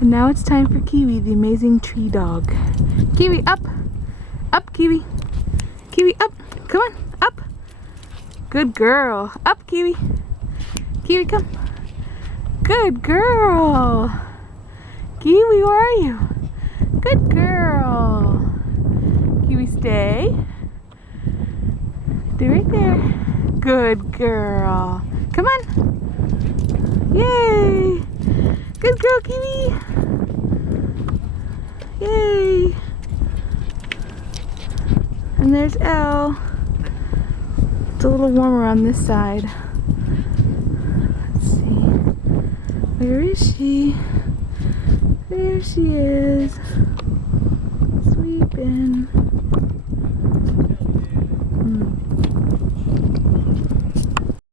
And now it's time for Kiwi, the amazing tree dog. Kiwi, up! Up, Kiwi! Kiwi, up! Come on, up! Good girl! Up, Kiwi! Kiwi, come! Good girl! Kiwi, where are you? Good girl! Kiwi, stay. Stay right there. Good girl. Come on. Yay! Good girl, Kiwi. Yay! And there's Elle. It's a little warmer on this side. Let's see. Where is she? There she is. Sweeping.